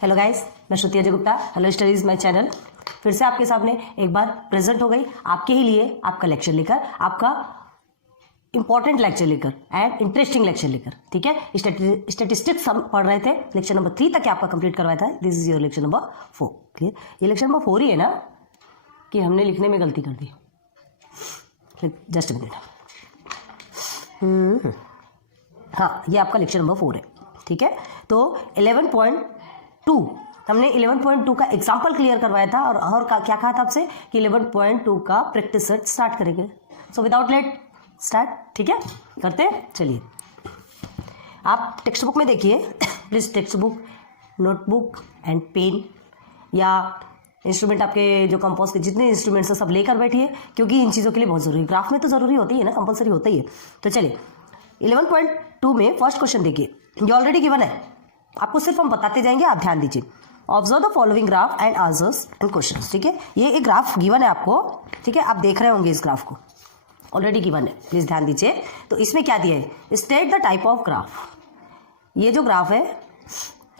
Hello guys, मैं Shruti Ajay Gupta. Hello studies my channel. फिर से आपके सामने एक बार प्रेजेंट हो गई आपके ही लिए, आपका लेक्चर लेकर, आपका इंपॉर्टेंट लेक्चर लेकर एंड इंटरेस्टिंग लेक्चर लेकर। ठीक है, स्टेटिस्टिक्स हम पढ़ रहे थे, लेक्चर नंबर 3 तक आपका कंप्लीट करवाया था। This is your lecture number 4। Clear? ये लेक्चर नंबर 4 ही है ना, कि हमने लिखने में गलती कर दी? Just minute. हाँ, ये आपका लेक्चर नंबर 4 है। ठीक है, तो 11.2 हमने 11.2 का एग्जाम्पल क्लियर करवाया था और क्या कहा था आपसे कि 11.2 का प्रैक्टिस सेट स्टार्ट करेंगे। So without let start. ठीक है, करते हैं। चलिए, आप टेक्स्ट बुक में देखिए please. Text book, notebook and pen या इंस्ट्रूमेंट, आपके जो कंपोज के जितने इंस्ट्रूमेंट्स हैं सब लेकर बैठिए, क्योंकि इन चीज़ों के लिए बहुत ज़रूरी है। ग्राफ में तो ज़रूरी होती है ना, कंपलसरी होता ही है। तो चलिए 11.2 में फर्स्ट क्वेश्चन देखिए, ये ऑलरेडी गिवन है, आपको सिर्फ हम बताते जाएंगे, आप ध्यान दीजिए। Observe the following graph and answers and questions. ठीक है, ये एक ग्राफ गिवन है आपको। ठीक है, आप देख रहे होंगे इस ग्राफ को, ऑलरेडी गिवन है, प्लीज ध्यान दीजिए। तो इसमें क्या दिया है, state the type of graph. ये जो ग्राफ है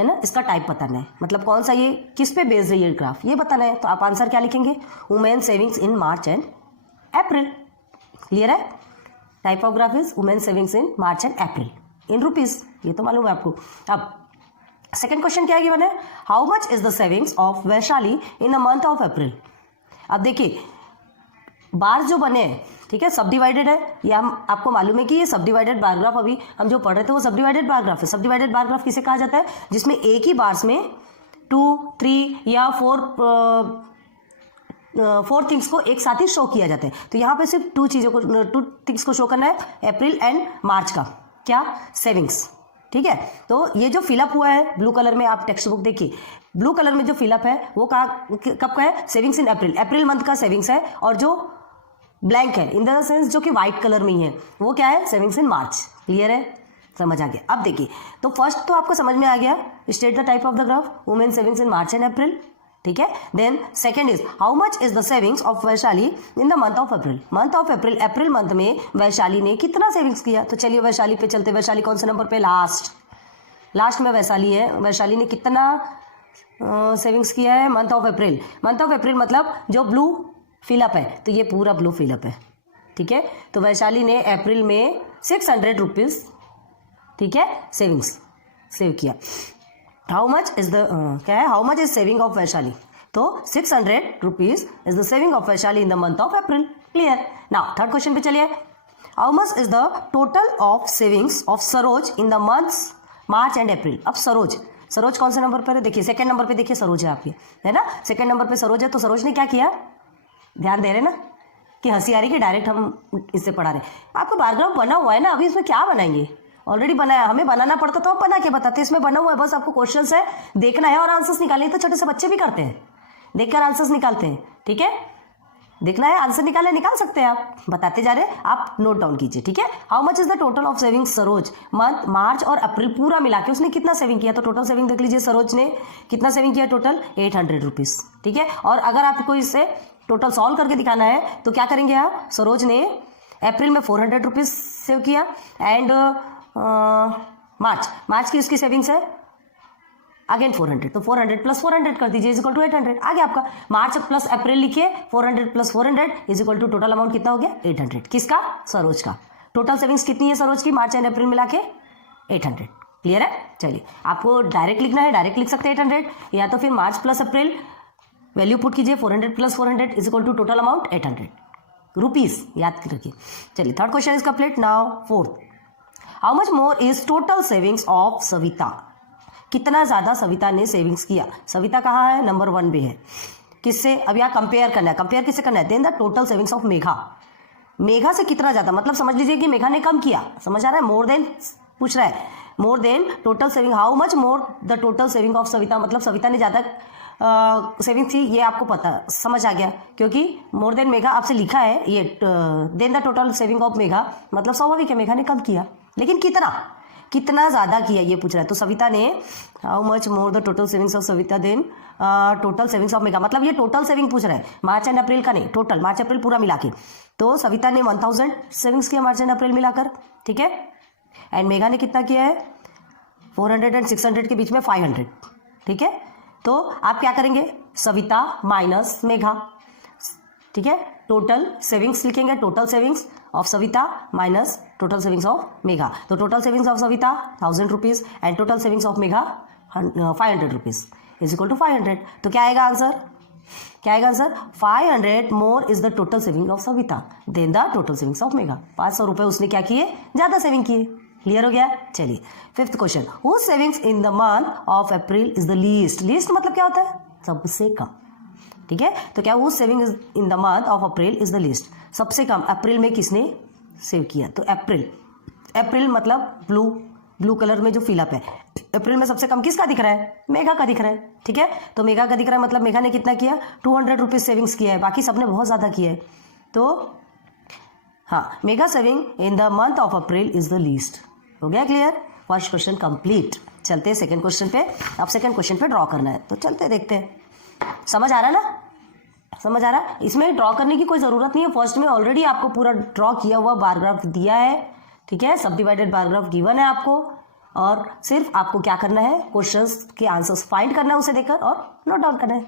ना, इसका टाइप बताना है, मतलब कौन सा, ये किस पे बेस्ड है ये ग्राफ, ये बताना है। तो आप आंसर क्या लिखेंगे, women savings in March and April. Clear है? Type of graph is women savings in March and April in rupees, ये तो मालूम है आपको। अब सेकंड क्वेश्चन क्या गिवन है, how much is the savings of Vaishali in the month of April. अब देखिए, बार जो बने हैं, ठीक है, सब डिवाइडेड है, ये हम आपको मालूम है कि ये सब डिवाइडेड बार ग्राफ अभी हम जो पढ़ रहे थे वो सब डिवाइडेड बार ग्राफ है। सब डिवाइडेड बार ग्राफ किसे कहा जाता है, जिसमें एक ही बार्स में 2, 3 या 4 थिंग्स को एक साथ ही शो किया जाता है। तो यहाँ पे सिर्फ 2 थिंग्स को शो करना है, अप्रैल एंड मार्च का क्या, सेविंग्स। ठीक है, तो ये जो फिलअप हुआ है ब्लू कलर में, आप टेक्स्ट बुक देखिए, ब्लू कलर में जो फिलअप है वो कब का है, savings in April, April month का सेविंग्स है। और जो ब्लैंक है इन द सेंस जो कि व्हाइट कलर में ही है, वो क्या है, सेविंग्स इन मार्च। क्लियर है, समझ आ गया? अब देखिए, तो फर्स्ट तो आपको समझ में आ गया, state the type of the graph, women savings in March and April. ठीक है, then second is how much is the savings of Vaishali in the month of April. Month of April, April month में वैशाली ने कितना savings किया। तो चलिए वैशाली पे चलते। वैशाली कौन से नंबर पे, लास्ट में वैशाली है। वैशाली ने कितना सेविंग्स किया है month of April. Month of अप्रैल मतलब जो ब्लू फिलअप है, तो ये पूरा ब्लू फिलअप है। ठीक है, तो वैशाली ने अप्रैल में 600 रुपीज, ठीक है, सेविंग्स सेव किया। हाउ मच इज द क्या है, how much is saving of Vaishali. तो 600 rupees is the saving of Vaishali in the month of April. Clear? Now third question पे चलिए, how much is the total of savings of Saroj in the months March and अप्रैल। अब सरोज कौन से number पर है, देखिए second number पे, देखिए सरोज है आपकी, है ना, सेकंड नंबर पे सरोज है। तो सरोज ने क्या किया, ध्यान दे रहे ना कि हंसी आ रही कि डायरेक्ट हम इससे पढ़ा रहे। आपको बारग्राफ बना हुआ है ना, अभी इसमें क्या बनाएंगे, ऑलरेडी बनाया, हमें बनाना पड़ता तो हम बना के बताते, इसमें बना हुआ है, बस आपको क्वेश्चंस है, देखना है और आंसर्स निकालने। तो छोटे से बच्चे भी करते हैं, देखकर आंसर्स निकालते हैं। ठीक है, देखना है, आंसर निकाल सकते हैं आप, बताते जा रहे हैं, आप नोट डाउन कीजिए। ठीक है, how much is the total of saving Saroj month March और अप्रैल पूरा मिला के उसने कितना सेविंग किया। तो टोटल सेविंग देख लीजिए, सरोज ने कितना सेविंग किया, टोटल 800 रुपीज। ठीक है, और अगर आपको इससे टोटल सॉल्व करके दिखाना है तो क्या करेंगे आप, सरोज ने अप्रैल में 400 रुपीज सेव किया एंड मार्च की उसकी सेविंग्स है अगेन 400, तो 400 प्लस 400 कर दीजिए इज इक्वल टू 800। आ गया आपका, मार्च प्लस अप्रैल लिखिए, 400 plus 400 is equal to total amount कितना हो गया, 800। किसका, सरोज का। टोटल सेविंग्स कितनी है सरोज की, मार्च एंड अप्रैल मिला के 800। क्लियर है? चलिए, आपको डायरेक्ट लिखना है, डायरेक्ट लिख सकते हैं 800, या तो फिर March plus April value put कीजिए, 400 plus 400 is equal to total amount 800 rupees, याद रखिए। चलिए, third question is complete. Now fourth, how much more is total savings of Savita. कितना ज्यादा सविता ने सेविंग्स किया। सविता कहाँ है, नंबर 1 पे है। किससे, अब यहाँ कंपेयर करना है, कंपेयर किससे करना है, then the total savings of Megha से कितना ज्यादा, मतलब समझ लीजिए कि मेघा ने कम किया, समझ आ रहा है, मोर देन पूछ रहा है, more than total saving, how much more the total saving of Savita, मतलब सविता ने ज्यादा सेविंग थी, ये आपको पता समझ आ गया, क्योंकि मोर देन मेघा आपसे लिखा है, ये then the total saving of Megha, मतलब स्वाभाविक है मेघा ने कम किया, लेकिन कितना ज्यादा किया ये पूछ रहा है। तो सविता ने how much more the total savings of Savita then total savings of Megha, मतलब ये टोटल सेविंग पूछ रहा है, मार्च एंड अप्रैल का नहीं, टोटल मार्च अप्रैल पूरा मिला के। तो सविता ने 1000 सेविंग्स किया मार्च एंड अप्रैल मिलाकर। ठीक है, एंड मेघा ने कितना किया है, 400 एंड 600 के बीच में 500, ठीक है, तो आप क्या करेंगे, सविता माइनस मेघा, ठीक है, टोटल सेविंग्स लिखेंगे, total savings of Savita minus total savings of Megha. तो total savings of Savita 1000 rupees and total savings of Megha 500 rupees is equal to 500। तो क्या आएगा आंसर, क्या आएगा answer, 500 more is the total saving of Savita than the total savings of Megha. 500 रुपए उसने क्या किए, ज्यादा सेविंग किए। क्लियर हो गया। चलिए fifth question, who savings in the month of April is the least. Least मतलब क्या होता है, सबसे कम, ठीक है। तो क्या who saving in the month of April is the least, सबसे कम अप्रैल में किसने सेव किया। तो अप्रैल, अप्रैल मतलब ब्लू कलर में जो फिलअप है, अप्रैल में सबसे कम किसका दिख रहा है, मेघा का दिख रहा है, ठीक है। तो मेघा का दिख रहा है मतलब मेघा ने कितना किया, 200 रुपीज सेविंग्स किया है, बाकी सबने बहुत ज़्यादा किया है। तो हाँ, Megha saving in the month of April is the least. हो गया क्लियर, फर्स्ट क्वेश्चन कंप्लीट। चलते हैं सेकंड क्वेश्चन पे। अब सेकंड क्वेश्चन पे ड्रॉ करना है, तो चलते देखते हैं। समझ आ रहा है ना, समझ आ रहा है। इसमें ड्रॉ करने की कोई ज़रूरत नहीं है, फर्स्ट में ऑलरेडी आपको पूरा ड्रॉ किया हुआ बार ग्राफ दिया है, ठीक है, सब डिवाइडेड बार ग्राफ गिवन है आपको, और सिर्फ आपको क्या करना है, क्वेश्चंस के आंसर्स फाइंड करना है उसे देखकर और नोट डाउन करना है।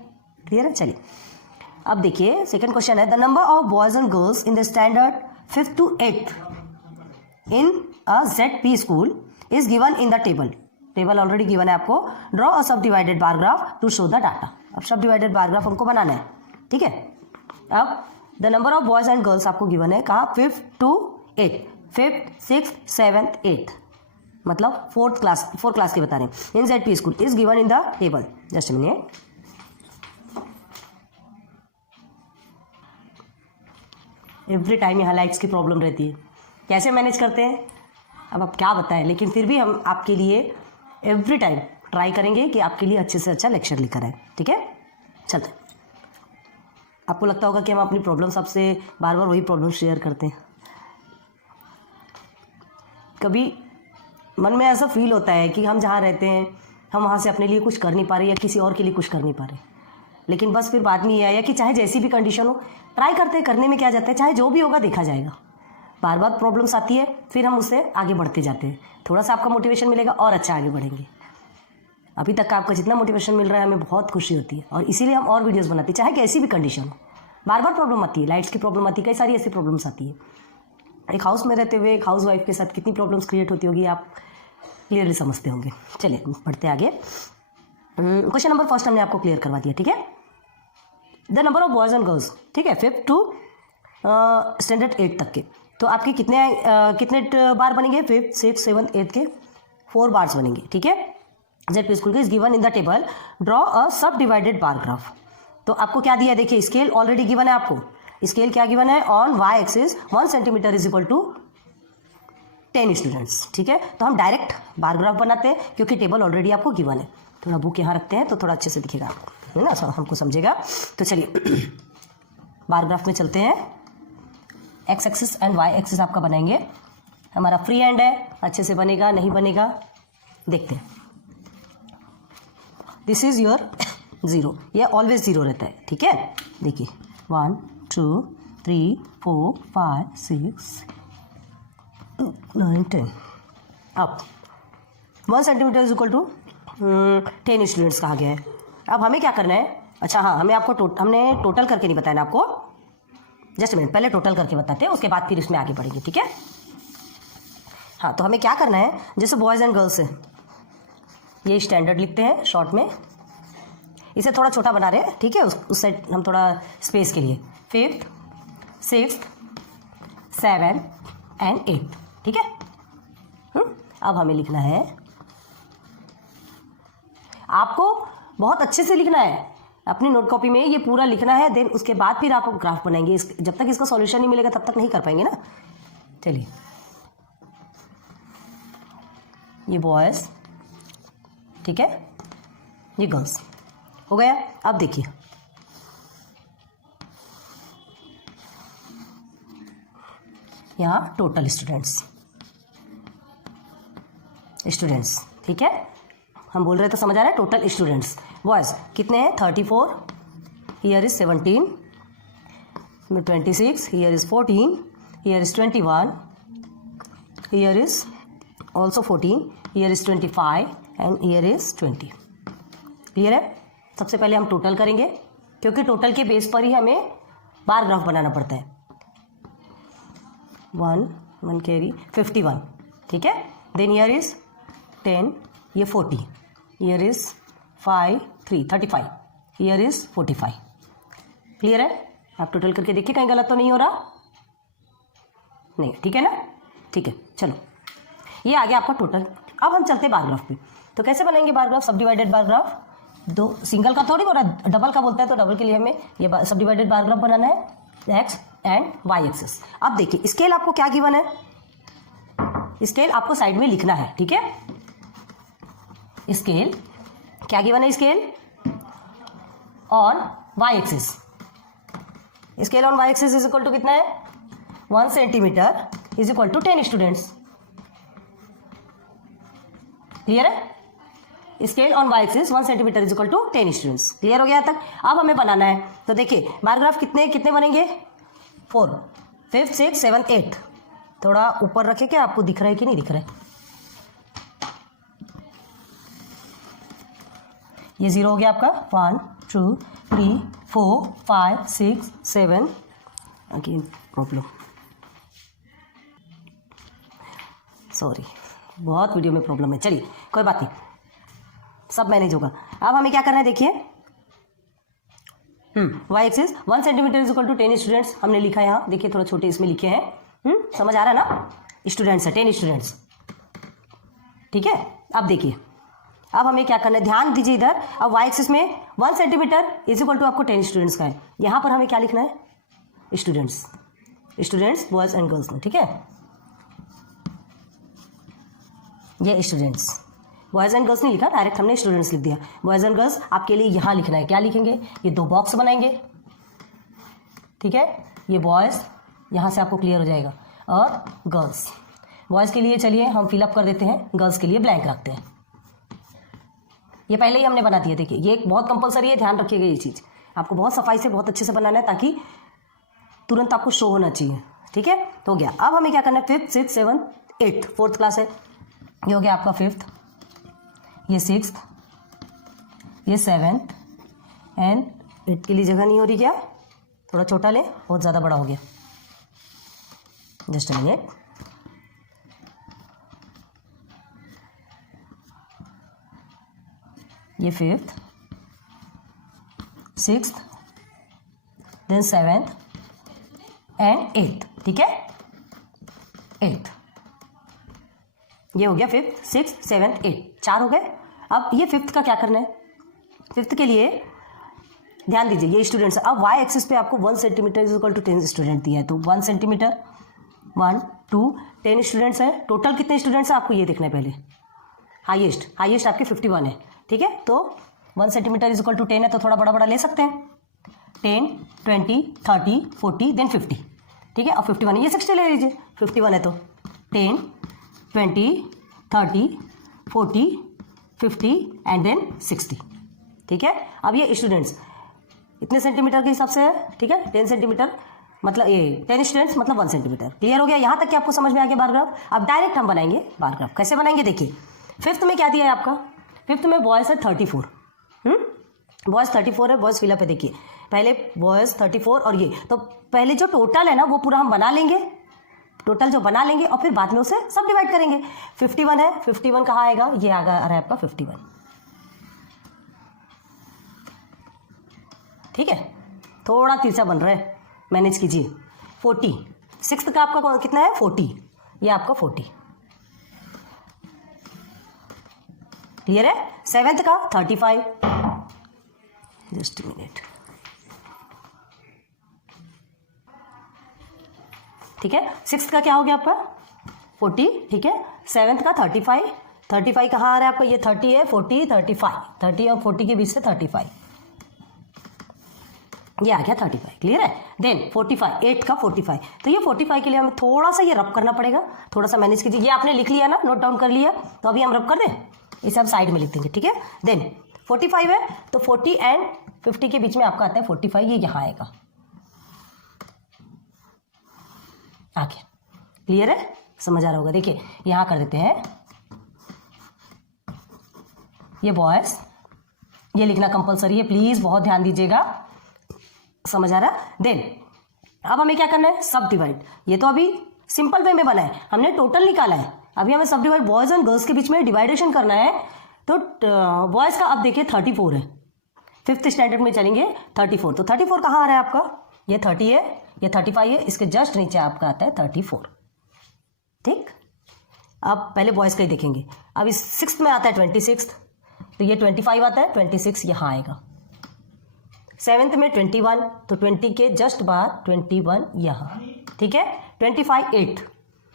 क्लियर है। चलिए अब देखिए सेकंड क्वेश्चन है, the number of boys and girls in the standard 5th to 8th in a ZP school is given in the table. Table already given है आपको। Draw a subdivided bar graph to show the data. अब subdivided bar graph हमको बनाना है, ठीक है। अब the number of boys and girls आपको given है कहाँ, 5th to 8th, 5th, 6th, 7th, 8th, मतलब 4th क्लास के बता रहे हैं। इन ZP school is given in the table. Just minute, every time यहाँ लाइट्स की प्रॉब्लम रहती है, कैसे मैनेज करते हैं अब आप क्या बताएं, लेकिन फिर भी हम आपके लिए एवरी टाइम ट्राई करेंगे कि आपके लिए अच्छे से अच्छा लेक्चर लेकर आए, ठीक है। चलते, आपको लगता होगा कि हम अपनी प्रॉब्लम्स आपसे बार बार वही प्रॉब्लम शेयर करते हैं, कभी मन में ऐसा फील होता है कि हम जहाँ रहते हैं हम वहाँ से अपने लिए कुछ कर नहीं पा रहे या किसी और के लिए कुछ कर नहीं पा रहे, लेकिन बस फिर बाद में ये आया कि चाहे जैसी भी कंडीशन हो ट्राई करते हैं, करने में क्या जाता है, चाहे जो भी होगा देखा जाएगा। बार बार प्रॉब्लम्स आती है, फिर हम उससे आगे बढ़ते जाते हैं, थोड़ा सा आपका मोटिवेशन मिलेगा और अच्छा आगे बढ़ेंगे। अभी तक का आपका जितना मोटिवेशन मिल रहा है हमें बहुत खुशी होती है, और इसीलिए हम और वीडियोज़ बनाते हैं, चाहे कैसी भी कंडीशन हो। बार बार प्रॉब्लम आती है, लाइट्स की प्रॉब्लम आती है, कई सारी ऐसी प्रॉब्लम्स आती है। एक हाउस में रहते हुए एक हाउस वाइफ के साथ कितनी प्रॉब्लम्स क्रिएट होती होगी आप क्लियरली समझते होंगे। चलिए बढ़ते आगे। क्वेश्चन नंबर फर्स्ट हमने आपको क्लियर करवा दिया, ठीक है। The number of boys and girls, ठीक है, 5th to स्टैंडर्ड 8 तक के, तो आपके कितने बार बनेंगे, 5th, 6th, 7th, 8th के 4 बार्स बनेंगे, ठीक है। ZP स्कूल के is given in the table, draw a subdivided bar graph. तो आपको क्या दिया है, देखिए स्केल ऑलरेडी गिवन है आपको, स्केल क्या गिवन है, on Y axis 1 centimetre is equal to 10 students, ठीक है। तो हम डायरेक्ट बार ग्राफ बनाते हैं क्योंकि टेबल ऑलरेडी आपको गिवन है। थोड़ा बुक यहाँ रखते हैं तो थोड़ा अच्छे से दिखेगा आपको, है ना, हमको समझेगा। तो चलिए बार ग्राफ में चलते हैं। X axis and Y axis आपका बनाएंगे, हमारा फ्री हैंड है, अच्छे से बनेगा नहीं बनेगा देखते हैं। दिस इज योर 0, ये ऑलवेज 0 रहता है, ठीक है। देखिए 1 2 3 4 5 6 9 10। अब 1 centimetre is equal to 10 students कहा गया है। अब हमें क्या करना है, अच्छा हाँ, हमें आपको हमने टोटल करके नहीं बताया ना आपको, जस्ट मिनट, पहले टोटल करके बताते हैं, उसके बाद फिर इसमें आगे बढ़ेंगे, ठीक है। हाँ, तो हमें क्या करना है, जैसे बॉयज़ एंड गर्ल्स है, ये स्टैंडर्ड लिखते हैं शॉर्ट में, इसे थोड़ा छोटा बना रहे हैं, ठीक है, उस साइड हम थोड़ा स्पेस के लिए 5th, 6th, 7th and 8th, ठीक है। अब हमें लिखना है, आपको बहुत अच्छे से लिखना है, अपनी नोट कॉपी में ये पूरा लिखना है, देन उसके बाद फिर आप ग्राफ बनाएंगे। जब तक इसका सॉल्यूशन नहीं मिलेगा तब तक नहीं कर पाएंगे ना। चलिए, ये बॉयज़, ठीक है, ये गर्ल्स, हो गया। अब देखिए यहाँ टोटल स्टूडेंट्स, ठीक है, हम बोल रहे तो समझ आ रहा है, टोटल स्टूडेंट्स बॉयज़ कितने हैं, 34, here is 17, 26, here is 14, here is 21, here is also 14, here is 25 and here is 20। Clear है? सबसे पहले हम टोटल करेंगे, क्योंकि टोटल के बेस पर ही हमें बार ग्राफ बनाना पड़ता है। 1 कैरी 51, ठीक है। देन ईयर इज 10, ये 40, year is 5 3 35, year is 45। Clear है? आप टोटल करके देखिए कहीं गलत तो नहीं हो रहा, नहीं, ठीक है ना? ठीक है, चलो ये आ गया आपका टोटल। अब हम चलते बार ग्राफ पे। तो कैसे बनाएंगे बार ग्राफ? सब डिवाइडेड बार ग्राफ, दो सिंगल का थोड़ी बोला, डबल का बोलता है, तो डबल के लिए हमें ये सब डिवाइडेड बार ग्राफ बनाना है, एक्स एंड वाई एक्सिस। अब देखिए स्केल आपको क्या गिवन है, स्केल आपको साइड में लिखना है, ठीक है। स्केल क्या गिवन है? Scale on Y axis, scale on Y axis is equal to कितना है? 1 centimetre is equal to 10 students. Clear है? Scale on Y axis 1 centimetre is equal to 10 students. Clear हो गया तक? अब हमें बनाना है, तो देखिए बार ग्राफ कितने कितने बनेंगे? 4, 5, 6, 7, 8। थोड़ा ऊपर रखे, क्या आपको दिख रहा है कि नहीं दिख रहा है? ये 0 हो गया आपका। 1 2 3 4 5 6 7। अगेन प्रॉब्लम, सॉरी, बहुत वीडियो में प्रॉब्लम है, चलिए कोई बात नहीं, सब मैनेज होगा। अब हमें क्या करना है, देखिए Y axis 1 centimetre is equal to 10 students हमने लिखा है यहाँ, देखिए थोड़ा छोटे इसमें लिखे हैं, समझ आ रहा है ना? स्टूडेंट्स है 10 स्टूडेंट्स, ठीक है। अब देखिए अब हमें क्या करना है, ध्यान दीजिए इधर। अब वाई एक्सिस में 1 सेंटीमीटर इज इक्वल टू आपको 10 स्टूडेंट्स का है, यहाँ पर हमें क्या लिखना है? Students, students boys and girls में, ठीक है। ये स्टूडेंट्स, बॉयज एंड गर्ल्स नहीं लिखा, डायरेक्ट हमने स्टूडेंट्स लिख दिया। बॉयज एंड गर्ल्स आपके लिए यहाँ लिखना है, क्या लिखेंगे? ये 2 बॉक्स बनाएंगे, ठीक है। ये बॉयज यहाँ से आपको क्लियर हो जाएगा, और गर्ल्स, बॉयज के लिए चलिए हम फिलअप कर देते हैं, गर्ल्स के लिए ब्लैंक रखते हैं। ये पहले ही हमने बना दिया, देखिए ये बहुत कंपलसरी है, ध्यान रखिएगा ये चीज़, आपको बहुत सफाई से बहुत अच्छे से बनाना है, ताकि तुरंत आपको शो होना चाहिए, ठीक है। तो हो गया। अब हमें क्या करना है, 5th 6th 7th 8th, 4th class है, ये हो गया आपका 5th, ये 6th, ये 7th एंड 8th के लिए जगह नहीं हो रही क्या? थोड़ा छोटा ले, बहुत ज़्यादा बड़ा हो गया, जस्ट अ मिनट। ये 5th 6th then 7th and 8th, ठीक है। 8th, ये हो गया 5th 6th 7th 8th, 4 हो गए। अब ये 5th का क्या करना है? 5th के लिए ध्यान दीजिए, ये स्टूडेंट्स, अब वाई एक्सिस पे आपको 1 centimetre is equal to 10 student दिया है, तो 1 सेंटीमीटर 1 2 10 स्टूडेंट्स हैं। टोटल कितने स्टूडेंट्स हैं आपको ये देखना है पहले। हाईएस्ट आपके 51 है, ठीक है। तो 1 सेंटीमीटर इज इक्वल टू 10 है, तो थोड़ा बड़ा बड़ा ले सकते हैं, 10 20 30 40 देन 50, ठीक है। अब 51 है, ये 60 ले लीजिए, 51 है तो 10 20 30 40 50 एंड देन 60, ठीक है। अब ये स्टूडेंट्स इतने सेंटीमीटर के हिसाब से है, ठीक है। 10 सेंटीमीटर मतलब ये 10 स्टूडेंट्स मतलब 1 सेंटीमीटर। क्लियर हो गया यहाँ तक कि आपको समझ में आ गया बार ग्राफ? अब डायरेक्ट हम बनाएंगे बार ग्राफ। कैसे बनाएंगे देखिए, 5th में क्या दिया है आपका? 5th में बॉयज़ है 34, बॉयज़ 34 है, बॉयज़ फिलअप है। देखिए पहले बॉयज़ 34 और ये, तो पहले जो टोटल है ना वो पूरा हम बना लेंगे, टोटल जो बना लेंगे और फिर बाद में उसे सब डिवाइड करेंगे। 51 है, 51 कहाँ आएगा? ये आ रहा है आपका 51, ठीक है। थोड़ा तिरछा बन रहा है, मैनेज कीजिए। 40, 6th का आपका कितना है? 40, ये आपका 40, क्लियर है। 7th का 35, जस्ट मिनट, ठीक है। 6th का क्या हो गया आपका? 40, ठीक है। 7th का 35, 35 कहाँ आ रहा है आपका? ये 30 है, 40 35, 30 और 40 के बीच से 35, ये आ गया 35, क्लियर है। देन 45, 8 का 45, तो ये 45 के लिए हमें थोड़ा सा ये रब करना पड़ेगा, थोड़ा सा मैनेज कीजिए। ये आपने लिख लिया ना, नोट डाउन कर लिया, तो अभी हम रब कर दें, इसे हम साइड में लिख देंगे, ठीक है। देन 45 है, तो 40 एंड 50 के बीच में आपका आता है 45, ये यहाँ आएगा, आ गया, क्लियर है, समझ आ रहा होगा। देखिए यहाँ कर देते हैं, ये बॉयज़ ये लिखना कंपलसरी है, प्लीज बहुत ध्यान दीजिएगा, समझ आ रहा है। देन अब हमें क्या करना है, सब डिवाइड। ये तो अभी सिंपल वे में बना है, हमने टोटल निकाला है, अभी हमें सब डिवाइड बॉयज एंड गर्ल्स के बीच में डिवाइडेशन करना है। तो बॉयज का अब देखिए 34 है, 5th स्टैंडर्ड में चलेंगे 34। तो 34 कहाँ आ रहा है आपका, ये 30 है, ये 35 है, इसके जस्ट नीचे आपका आता है 34। ठीक, अब पहले बॉयज का ही देखेंगे। अब इस 6th में आता है 26, तो ये 25 आता है, 26 यहाँ आएगा। 7th में 21, तो 20 के जस्ट बाद 21 यहाँ। ठीक है, 25 8,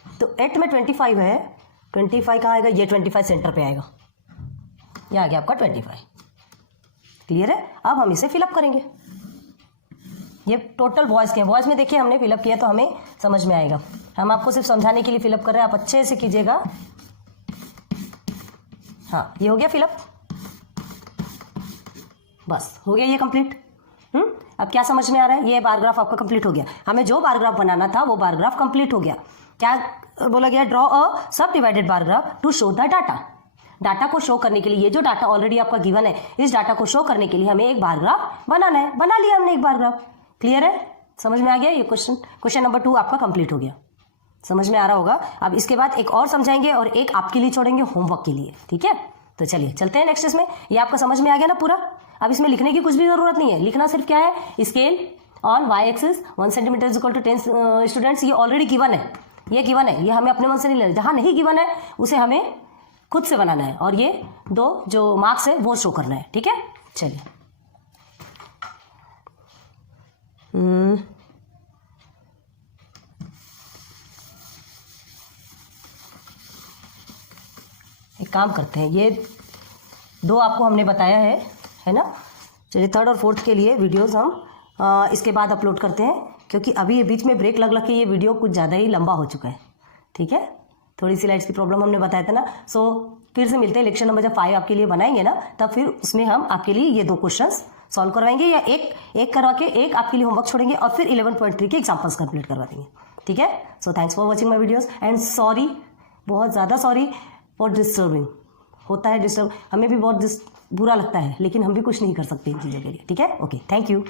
तो 8 में 25 है, 25 कहाँ आएगा, ये 25 सेंटर पे आएगा, ये आ गया आपका 25। क्लियर है। अब हम इसे फिलअप करेंगे, ये टोटल बॉयज़ के हैं, बॉयज़ में देखिए हमने फिलअप किया तो हमें समझ में आएगा, हम आपको सिर्फ समझाने के लिए फिलअप कर रहे हैं, आप अच्छे से कीजिएगा। हाँ, ये हो गया फिलअप, बस हो गया ये कंप्लीट। अब क्या समझ में आ रहा है, ये बार ग्राफ आपका कंप्लीट हो गया। हमें जो बार ग्राफ बनाना था वो बार ग्राफ कंप्लीट हो गया। क्या बोला गया, draw a subdivided bar graph to show the data. Data को शो करने के लिए, ये जो डाटा ऑलरेडी आपका गिवन है, इस डाटा को शो करने के लिए हमें एक बार ग्राफ बनाना है, बना लिया हमने एक बार ग्राफ। क्लियर है, समझ में आ गया। ये क्वेश्चन नंबर 2 आपका कंप्लीट हो गया, समझ में आ रहा होगा। अब इसके बाद एक और समझाएंगे और एक आपके लिए छोड़ेंगे होमवर्क के लिए। ठीक है, तो चलिए चलते हैं नेक्स्ट। इसमें ये आपका समझ में आ गया ना पूरा। अब इसमें लिखने की कुछ भी जरूरत नहीं है, लिखना सिर्फ क्या है, scale on y axis 1 centimetre is equal to 10 students. ये ऑलरेडी गिवन है, ये गिवन है, ये हमें अपने मन से नहीं लेना, जहां नहीं गिवन है उसे हमें खुद से बनाना है, और ये 2 जो मार्क्स है वो शो करना है। ठीक है, चलिए एक काम करते हैं, ये 2 आपको हमने बताया है ना। चलिए 3rd और 4th के लिए वीडियोस हम इसके बाद अपलोड करते हैं, क्योंकि अभी ये बीच में ब्रेक लग के ये वीडियो कुछ ज़्यादा ही लंबा हो चुका है। ठीक है, थोड़ी सी लाइट्स की प्रॉब्लम हमने बताया था ना। सो फिर से मिलते हैं लेक्चर नंबर जब 5 आपके लिए बनाएंगे ना, तब फिर उसमें हम आपके लिए ये 2 क्वेश्चंस सॉल्व करवाएंगे, या एक करवा के एक आपके लिए होमवर्क छोड़ेंगे, और फिर 11.3 के एग्जाम्पल्स कंप्लीट करवा देंगे। ठीक है, so thanks for watching my videos and sorry, बहुत ज़्यादा सॉरी फॉर डिस्टर्बिंग। होता है डिस्टर्ब, हमें भी बहुत बुरा लगता है, लेकिन हम भी कुछ नहीं कर सकते इन चीज़ों के लिए। ठीक है, ओके, थैंक यू।